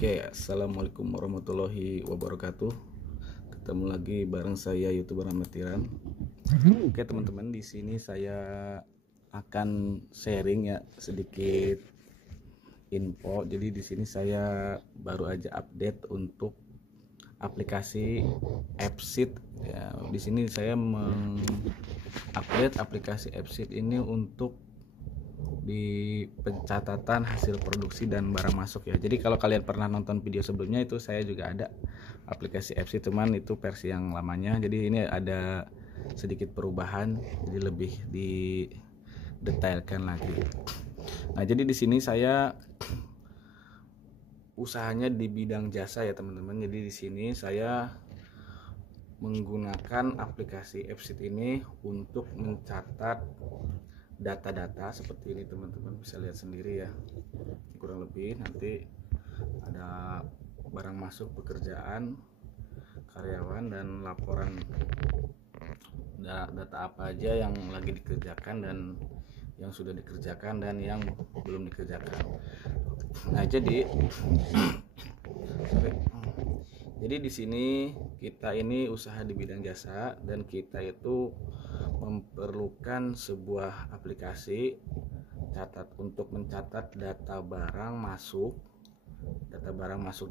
Oke, assalamualaikum warahmatullahi wabarakatuh. Ketemu lagi bareng saya YouTuber Ahmad Tiran. Oke teman-teman, di sini saya akan sharing ya sedikit info. Jadi di sini saya baru aja update untuk aplikasi Appseed. Ya, di sini saya mengupdate aplikasi Appseed ini untuk di pencatatan hasil produksi dan barang masuk ya. Jadi kalau kalian pernah nonton video sebelumnya itu saya juga ada aplikasi Appseed, cuman itu versi yang lamanya. Jadi ini ada sedikit perubahan, jadi lebih didetailkan lagi. Nah, jadi di sini saya usahanya di bidang jasa ya teman-teman. Jadi di sini saya menggunakan aplikasi Appseed ini untuk mencatat data-data seperti ini, teman-teman bisa lihat sendiri ya, kurang lebih nanti ada barang masuk, pekerjaan, karyawan, dan laporan data apa aja yang lagi dikerjakan dan yang sudah dikerjakan dan yang belum dikerjakan. Nah, jadi di sini kita ini usaha di bidang jasa dan kita itu memerlukan sebuah aplikasi untuk mencatat data barang masuk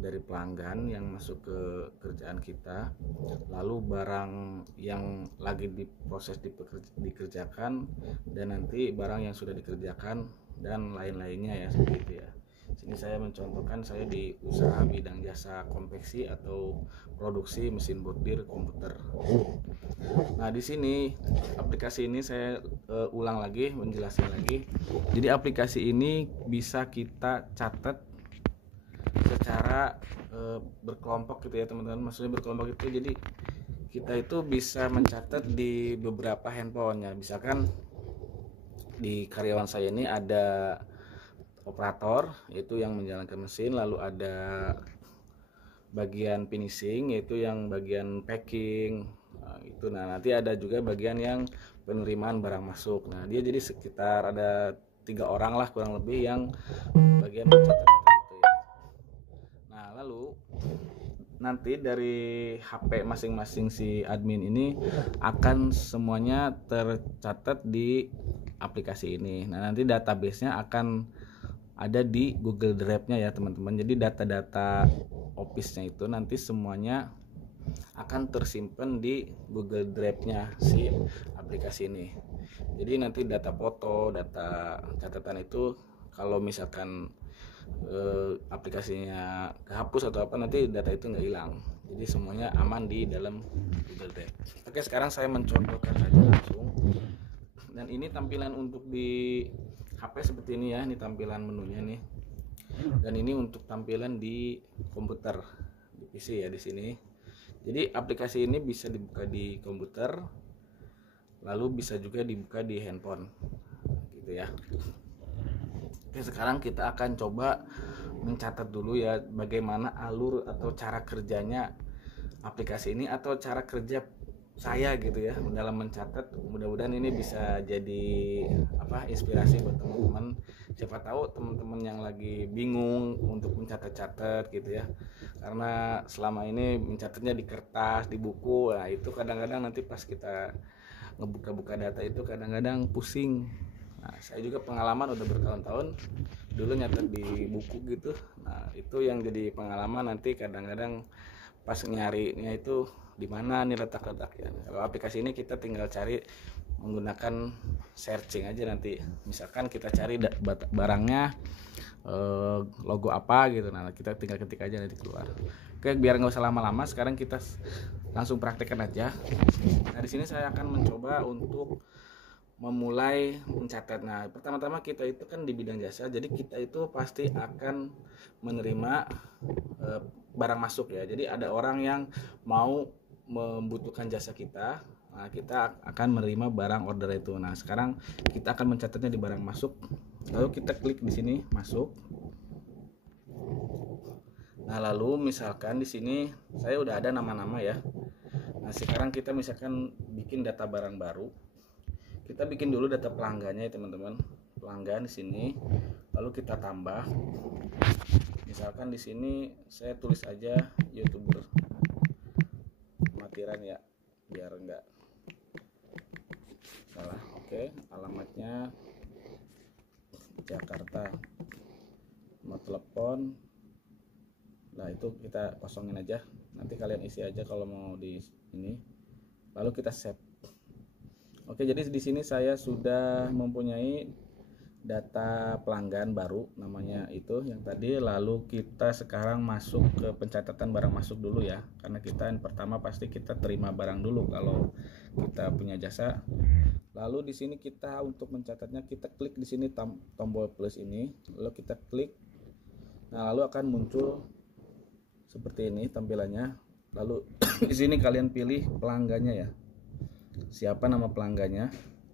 dari pelanggan yang masuk ke kerjaan kita, lalu barang yang lagi diproses dikerjakan, dan nanti barang yang sudah dikerjakan dan lain-lainnya ya, seperti itu ya. Sini saya mencontohkan saya di usaha bidang jasa konveksi atau produksi mesin bordir komputer. Nah, di sini aplikasi ini saya ulang lagi, menjelaskan lagi. Jadi aplikasi ini bisa kita catat secara berkelompok gitu ya teman-teman. Maksudnya berkelompok itu jadi kita itu bisa mencatat di beberapa handphone ya. Misalkan di karyawan saya ini ada operator, yaitu yang menjalankan mesin, lalu ada bagian finishing, yaitu yang bagian packing. Nah, nanti ada juga bagian yang penerimaan barang masuk. Nah, dia jadi sekitar ada 3 orang lah kurang lebih yang bagian mencatat itu ya. Nah, lalu nanti dari HP masing-masing si admin ini akan semuanya tercatat di aplikasi ini. Nah, nanti database-nya akan ada di Google Drive-nya ya teman-teman. Jadi data-data office-nya itu nanti semuanya akan tersimpan di Google Drive-nya si aplikasi ini. Jadi nanti data foto, data catatan itu kalau misalkan aplikasinya kehapus atau apa, nanti data itu nggak hilang. Jadi semuanya aman di dalam Google Drive. Oke, sekarang saya mencontohkan saja langsung. Dan ini tampilan untuk di HP seperti ini ya, ini tampilan menunya nih. Dan ini untuk tampilan di komputer, di PC ya di sini. Jadi aplikasi ini bisa dibuka di komputer, lalu bisa juga dibuka di handphone, gitu ya. Oke, sekarang kita akan coba mencatat dulu ya bagaimana alur atau cara kerjanya aplikasi ini atau cara kerja saya gitu ya dalam mencatat. Mudah-mudahan ini bisa jadi inspirasi buat teman-teman. Siapa tahu teman-teman yang lagi bingung untuk mencatat-catat gitu ya, karena selama ini mencatatnya di kertas, di buku. Nah, itu kadang-kadang nanti pas kita ngebuka-buka data itu kadang-kadang pusing. Nah, saya juga pengalaman udah bertahun-tahun dulu nyatet di buku gitu. Nah, itu yang jadi pengalaman, nanti kadang-kadang pas nyarinya itu di mana nih letak-letaknya. Kalau aplikasi ini kita tinggal cari menggunakan searching aja, nanti misalkan kita cari barangnya logo apa gitu, nah kita tinggal ketik aja nanti keluar. Oke, biar nggak usah lama-lama, sekarang kita langsung praktekkan aja. Nah, di sini saya akan mencoba untuk memulai mencatat. Nah, pertama-tama kita itu kan di bidang jasa, jadi kita itu pasti akan menerima barang masuk ya. Jadi ada orang yang mau membutuhkan jasa kita. Nah, kita akan menerima barang order itu. Nah, sekarang kita akan mencatatnya di barang masuk. Lalu kita klik di sini masuk. Nah, lalu misalkan di sini saya udah ada nama-nama ya. Nah, sekarang kita misalkan bikin data barang baru. Kita bikin dulu data pelanggannya ya teman-teman. Pelanggan di sini. Lalu kita tambah. Misalkan di sini saya tulis aja YouTuber amatiran ya, biar enggak salah. Oke, alamatnya Jakarta, nomor telepon. Nah, itu kita kosongin aja. Nanti kalian isi aja kalau mau di ini. Lalu kita save. Oke, jadi di sini saya sudah mempunyai data pelanggan baru, namanya itu yang tadi. Lalu kita sekarang masuk ke pencatatan barang masuk dulu ya, karena kita yang pertama pasti kita terima barang dulu kalau kita punya jasa. Lalu di sini kita untuk mencatatnya kita klik di sini tombol plus ini, lalu kita klik. Nah, lalu akan muncul seperti ini tampilannya. Lalu di sini kalian pilih pelanggannya ya, siapa nama pelanggannya.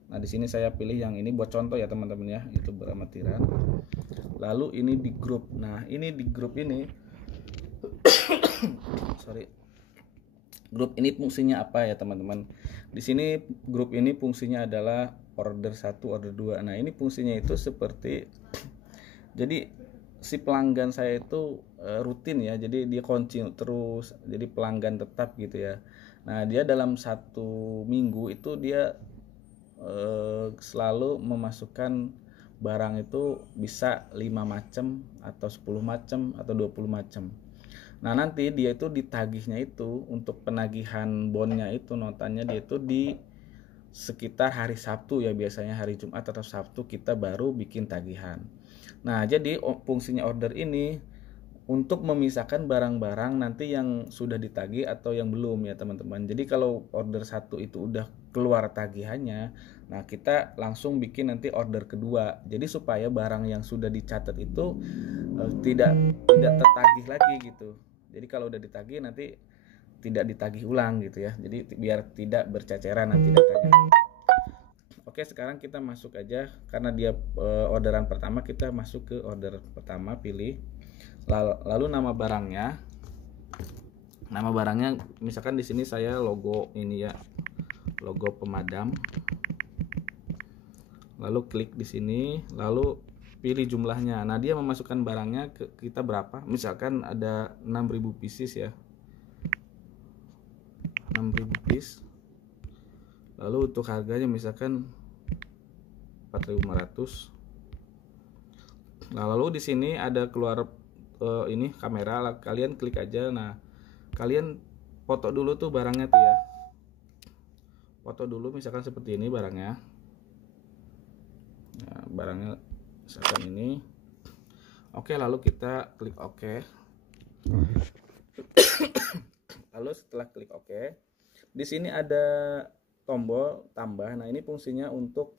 Nah, di sini saya pilih yang ini buat contoh ya teman-teman ya, YouTuber amatiran. Lalu ini di grup. Nah, ini di grup ini sorry, grup ini fungsinya apa ya teman-teman? Di sini grup ini fungsinya adalah order 1, order 2. Nah, ini fungsinya itu seperti, jadi si pelanggan saya itu rutin ya, jadi dia continue terus, jadi pelanggan tetap gitu ya. Nah, dia dalam 1 minggu itu dia selalu memasukkan barang itu bisa 5 macam atau 10 macam atau 20 macam. Nah, nanti dia itu ditagihnya itu untuk penagihan bonnya itu, notanya dia itu di sekitar hari Sabtu ya, biasanya hari Jumat atau Sabtu kita baru bikin tagihan. Nah, jadi fungsinya order ini untuk memisahkan barang-barang nanti yang sudah ditagih atau yang belum ya teman-teman. Jadi kalau order 1 itu udah keluar tagihannya, nah kita langsung bikin nanti order kedua. Jadi supaya barang yang sudah dicatat itu tidak tertagih lagi gitu. Jadi kalau udah ditagih nanti tidak ditagih ulang gitu ya. Jadi biar tidak berceceran nanti datanya. Oke, sekarang kita masuk aja karena dia orderan pertama, kita masuk ke order pertama, pilih. Lalu nama barangnya. Nama barangnya misalkan di sini saya logo ini ya. Logo pemadam. Lalu klik di sini, lalu pilih jumlahnya. Nah, dia memasukkan barangnya ke kita berapa? Misalkan ada 6.000 pieces ya. 6.000 piece. Lalu untuk harganya misalkan 4.500. Nah, lalu di sini ada keluar ini kamera, kalian klik aja. Nah, kalian foto dulu tuh barangnya tuh ya. Foto dulu misalkan seperti ini barangnya. Nah, barangnya misalkan ini. Oke, lalu kita klik oke. Lalu setelah klik oke, di sini ada tombol tambah. Nah, ini fungsinya untuk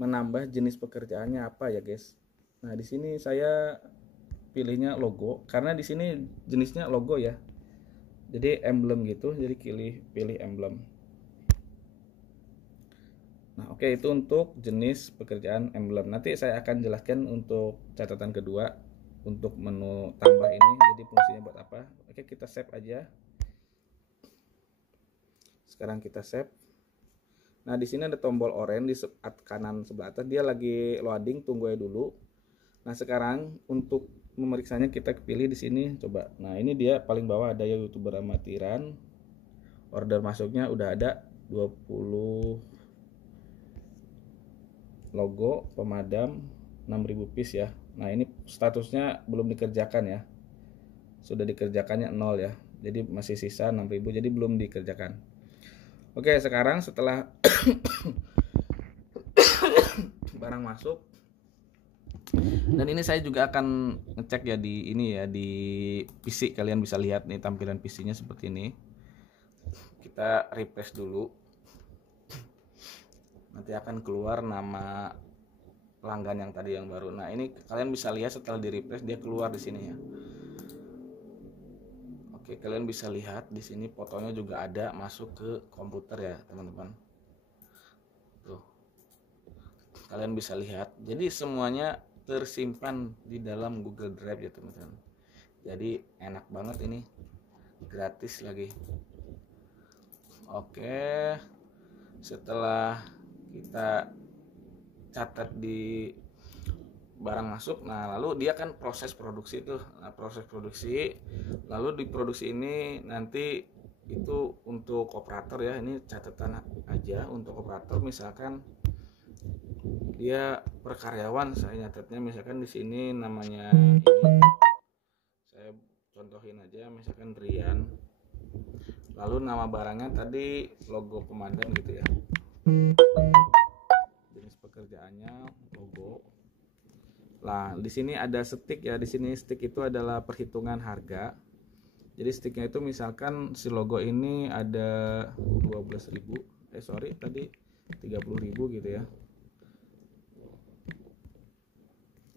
menambah jenis pekerjaannya apa ya, guys. Nah, di sini saya pilihnya logo karena di sini jenisnya logo ya. Jadi emblem gitu, jadi pilih emblem. Nah, oke, itu untuk jenis pekerjaan emblem. Nanti saya akan jelaskan untuk catatan kedua untuk menu tambah ini, jadi fungsinya buat apa. Oke, kita save aja. Sekarang kita save. Nah, di sini ada tombol oranye di kanan sebelah atas, dia lagi loading, tunggu aja dulu. Nah, sekarang untuk memeriksanya kita pilih di sini coba. Nah, ini dia paling bawah ada ya YouTuber amatiran. Order masuknya udah ada 20 logo pemadam 6.000 piece ya. Nah, ini statusnya belum dikerjakan ya. Sudah dikerjakannya 0 ya. Jadi masih sisa 6.000, jadi belum dikerjakan. Oke, sekarang setelah barang masuk, dan ini saya juga akan ngecek ya di ini ya, di PC. Kalian bisa lihat nih tampilan PC-nya seperti ini. Kita refresh dulu. Nanti akan keluar nama pelanggan yang tadi yang baru. Nah, ini kalian bisa lihat setelah di refresh dia keluar di sini ya. Oke, kalian bisa lihat di sini fotonya juga ada masuk ke komputer ya, teman-teman. Tuh. Kalian bisa lihat. Jadi semuanya tersimpan di dalam Google Drive ya, teman-teman. Jadi enak banget ini. Gratis lagi. Oke. Setelah kita catat di barang masuk. Nah lalu dia kan proses produksi itu, proses produksi, lalu di produksi ini nanti itu untuk operator ya, ini catatan aja untuk operator. Misalkan dia per karyawan, saya nyatetnya misalkan di sini namanya ini, saya contohin aja misalkan Rian, lalu nama barangnya tadi logo pemadam gitu ya, jenis pekerjaannya logo. Nah, di sini ada stick ya. Di sini stick itu adalah perhitungan harga. Jadi sticknya itu misalkan si logo ini ada 12.000, tadi 30.000 gitu ya.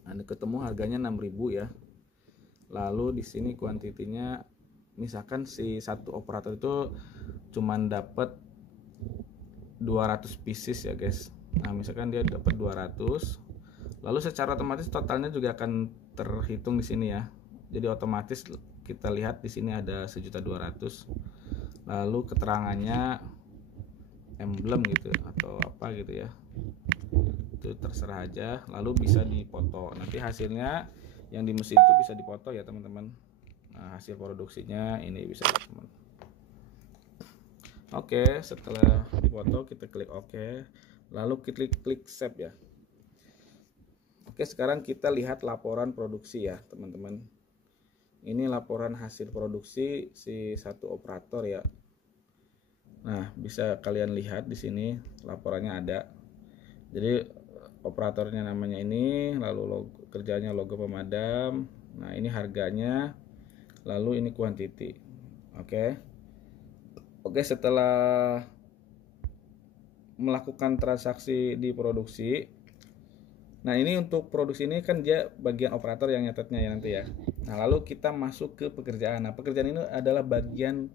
Nah, ketemu harganya 6.000 ya. Lalu di sini kuantitinya misalkan si satu operator itu cuman dapat 200 pieces ya guys. Nah, misalkan dia dapat 200, lalu secara otomatis totalnya juga akan terhitung di sini ya. Jadi otomatis kita lihat di sini ada 1.200.000. Lalu keterangannya emblem gitu atau apa gitu ya. Itu terserah aja. Lalu bisa dipoto. Nanti hasilnya yang di mesin itu bisa dipoto ya teman-teman. Nah, hasil produksinya ini bisa teman. Oke, setelah dipoto kita klik OK. Lalu klik save ya. Oke, sekarang kita lihat laporan produksi ya teman-teman. Ini laporan hasil produksi si satu operator ya. Nah, bisa kalian lihat di sini laporannya ada. Jadi operatornya namanya ini, lalu kerjanya logo pemadam. Nah, ini harganya, lalu ini kuantiti. Oke, setelah melakukan transaksi di produksi. Nah, ini untuk produksi ini kan dia bagian operator yang nyatetnya ya nanti ya. Nah, lalu kita masuk ke pekerjaan. Nah, pekerjaan ini adalah bagian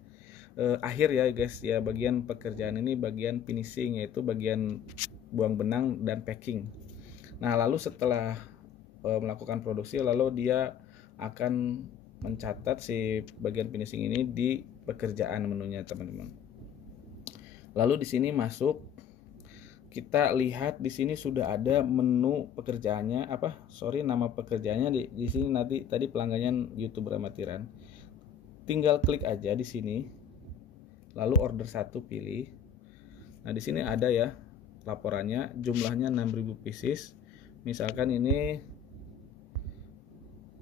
akhir ya guys ya. Bagian pekerjaan ini bagian finishing, yaitu bagian buang benang dan packing. Nah, lalu setelah melakukan produksi, lalu dia akan mencatat si bagian finishing ini di pekerjaan menunya teman-teman. Lalu di sini masuk, kita lihat di sini sudah ada menu pekerjaannya nama pekerjaannya di sini. Nanti tadi pelanggan YouTuber amatiran, tinggal klik aja di sini, lalu order 1 pilih. Nah, di sini ada ya laporannya, jumlahnya 6.000 pieces. Misalkan ini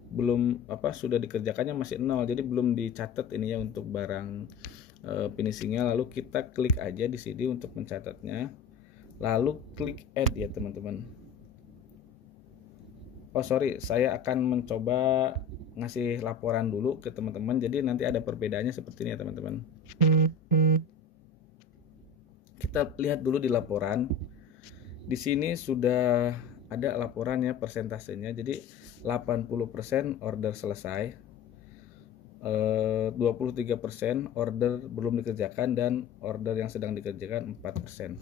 belum sudah dikerjakannya masih 0, jadi belum dicatat ini ya untuk barang finishingnya. Lalu kita klik aja di sini untuk mencatatnya. Lalu klik add ya teman-teman. Saya akan mencoba ngasih laporan dulu ke teman-teman. Jadi nanti ada perbedaannya seperti ini ya teman-teman. Kita lihat dulu di laporan. Di sini sudah ada laporannya persentasenya. Jadi 80% order selesai, 23% order belum dikerjakan, dan order yang sedang dikerjakan 4%.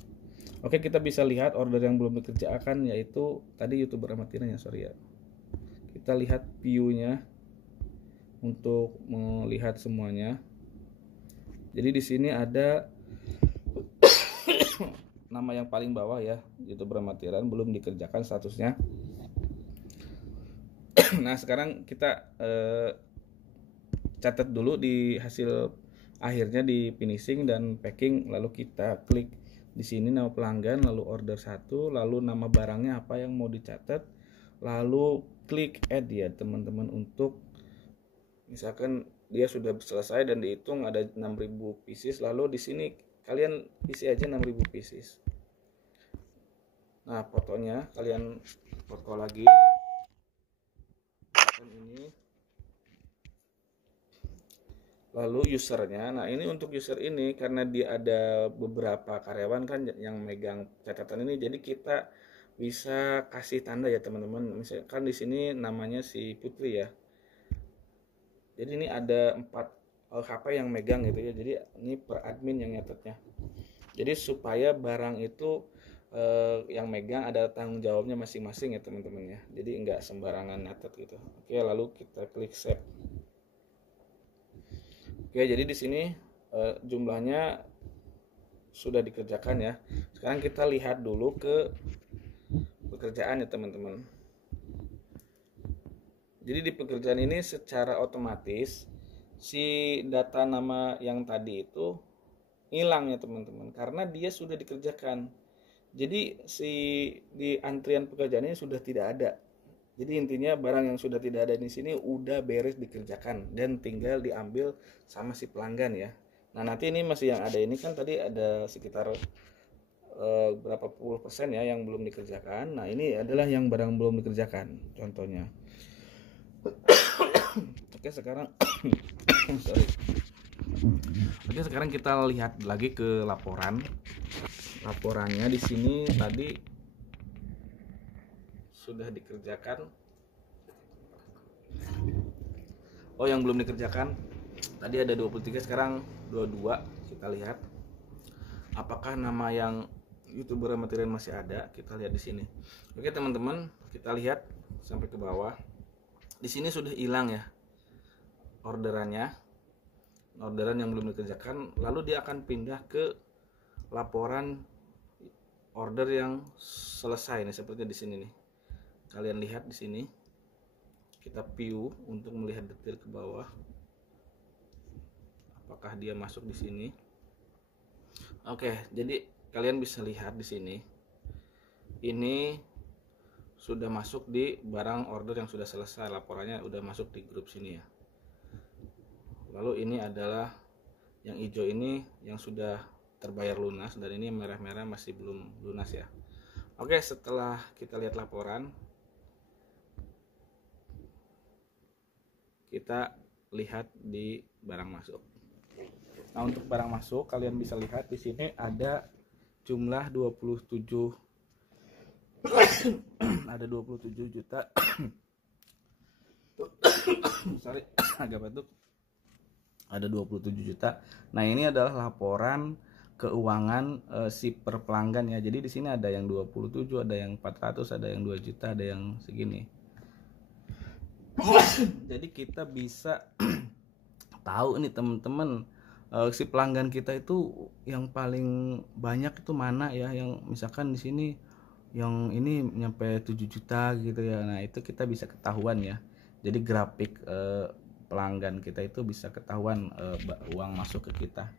Oke, kita bisa lihat order yang belum dikerjakan yaitu tadi YouTuber amatiran ya, ya. Kita lihat view-nya untuk melihat semuanya. Jadi di sini ada nama yang paling bawah ya, YouTuber amatiran belum dikerjakan statusnya. Nah, sekarang kita catat dulu di hasil akhirnya di finishing dan packing. Lalu kita klik di sini nama pelanggan, lalu order 1, lalu nama barangnya apa yang mau dicatat, lalu klik add ya teman-teman. Untuk misalkan dia sudah selesai dan dihitung ada 6.000 pieces, lalu di sini kalian isi aja 6.000 pieces. Nah, fotonya kalian foto lagi ini, lalu usernya. Nah, ini untuk user ini karena dia ada beberapa karyawan kan yang megang catatan ini, jadi kita bisa kasih tanda ya teman-teman. Misalkan di sini namanya si Putri ya. Jadi ini ada 4 HP yang megang gitu ya. Jadi ini per admin yang nyatetnya. Jadi supaya barang itu yang megang ada tanggung jawabnya masing-masing ya teman-teman ya. Jadi enggak sembarangan nyatet gitu. Oke, lalu kita klik save. Oke, jadi di sini jumlahnya sudah dikerjakan ya. Sekarang kita lihat dulu ke pekerjaan ya teman-teman. Jadi di pekerjaan ini secara otomatis si data nama yang tadi itu hilang ya teman-teman, karena dia sudah dikerjakan. Jadi si di antrian pekerjaan ini sudah tidak ada. Jadi intinya barang yang sudah tidak ada di sini udah beres dikerjakan dan tinggal diambil sama si pelanggan ya. Nah nanti ini masih yang ada ini kan tadi ada sekitar berapa puluh persen ya yang belum dikerjakan. Nah ini adalah yang barang belum dikerjakan contohnya. Oke sekarang sorry. Oke sekarang kita lihat lagi ke laporannya. Di sini tadi sudah dikerjakan. Oh yang belum dikerjakan tadi ada 23, sekarang 22. Kita lihat apakah nama yang YouTuber material masih ada. Kita lihat di sini. Oke teman-teman, kita lihat sampai ke bawah. Di sini sudah hilang ya orderan yang belum dikerjakan, lalu dia akan pindah ke laporan order yang selesai nih, seperti di sini nih. Kalian lihat di sini. Kita view untuk melihat detail ke bawah. Apakah dia masuk di sini? Oke, jadi kalian bisa lihat di sini. Ini sudah masuk di barang order yang sudah selesai, laporannya udah masuk di grup sini ya. Lalu ini adalah yang hijau ini yang sudah terbayar lunas, dan ini merah-merah masih belum lunas ya. Oke, setelah kita lihat laporan, kita lihat di barang masuk. Nah, untuk barang masuk kalian bisa lihat di sini ada jumlah 27 ada 27 juta sorry agak batuk. Ada 27 juta. Nah, ini adalah laporan keuangan si per pelanggan ya. Jadi di sini ada yang 27, ada yang 400, ada yang 2 juta, ada yang segini. Jadi kita bisa tahu nih teman-teman, si pelanggan kita itu yang paling banyak itu mana ya, yang misalkan di sini yang ini nyampe 7 juta gitu ya. Nah, itu kita bisa ketahuan ya. Jadi grafik pelanggan kita itu bisa ketahuan uang masuk ke kita.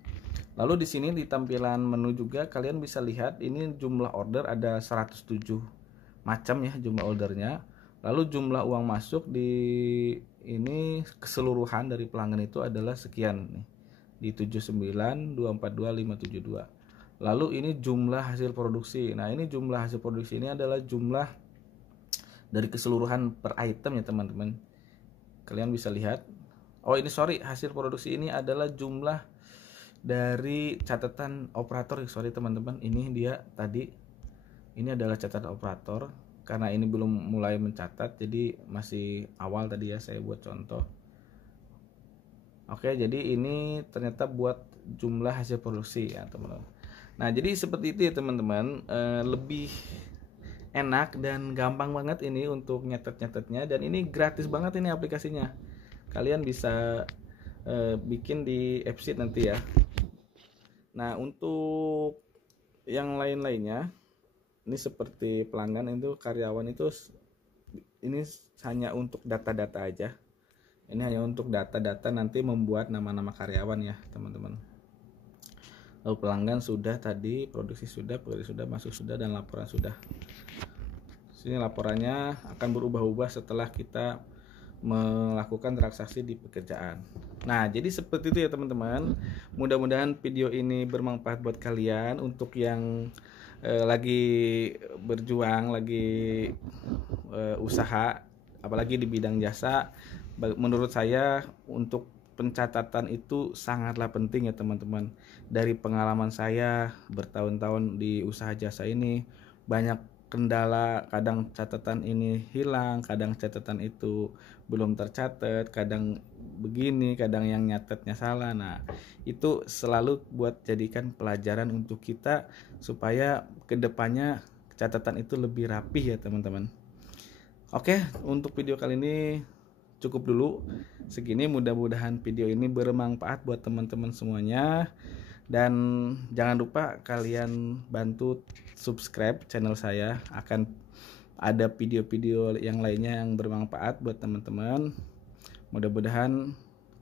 Lalu di sini di tampilan menu juga kalian bisa lihat ini jumlah order ada 107 macam ya jumlah ordernya. Lalu jumlah uang masuk di ini keseluruhan dari pelanggan itu adalah sekian nih. Di 79242572. Lalu ini jumlah hasil produksi. Nah, ini jumlah hasil produksi ini adalah jumlah dari keseluruhan per item ya teman-teman. Kalian bisa lihat. Oh ini sorry, hasil produksi ini adalah jumlah dari catatan operator. Sorry teman-teman, ini dia tadi. Ini adalah catatan operator. Karena ini belum mulai mencatat, jadi masih awal tadi ya saya buat contoh. Oke, jadi ini ternyata buat jumlah hasil produksi ya teman-teman. Nah, jadi seperti itu ya teman-teman. Lebih enak dan gampang banget ini untuk nyatet-nyatetnya, dan ini gratis banget ini aplikasinya. Kalian bisa bikin di AppSheet nanti ya. Nah, untuk yang lain-lainnya ini seperti pelanggan itu, karyawan itu, ini hanya untuk data-data aja. Ini hanya untuk data-data nanti membuat nama-nama karyawan ya teman-teman. Lalu pelanggan sudah tadi, produksi sudah, pekerja sudah, masuk sudah, dan laporan sudah. Sini laporannya akan berubah-ubah setelah kita melakukan transaksi di pekerjaan. Nah, jadi seperti itu ya teman-teman. Mudah-mudahan video ini bermanfaat buat kalian untuk yang lagi berjuang, lagi usaha, apalagi di bidang jasa. Menurut saya untuk pencatatan itu sangatlah penting ya teman-teman. Dari pengalaman saya bertahun-tahun di usaha jasa ini, banyak kendala, kadang catatan ini hilang, kadang catatan itu belum tercatat, kadang begini, kadang yang nyatetnya salah. Nah, itu selalu buat jadikan pelajaran untuk kita supaya kedepannya catatan itu lebih rapih ya teman-teman. Oke, untuk video kali ini cukup dulu segini. Mudah-mudahan video ini bermanfaat buat teman-teman semuanya. Dan jangan lupa kalian bantu subscribe channel saya, akan ada video-video yang lainnya yang bermanfaat buat teman-teman. Mudah-mudahan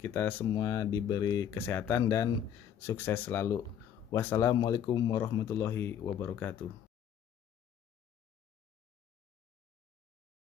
kita semua diberi kesehatan dan sukses selalu. Wassalamualaikum warahmatullahi wabarakatuh.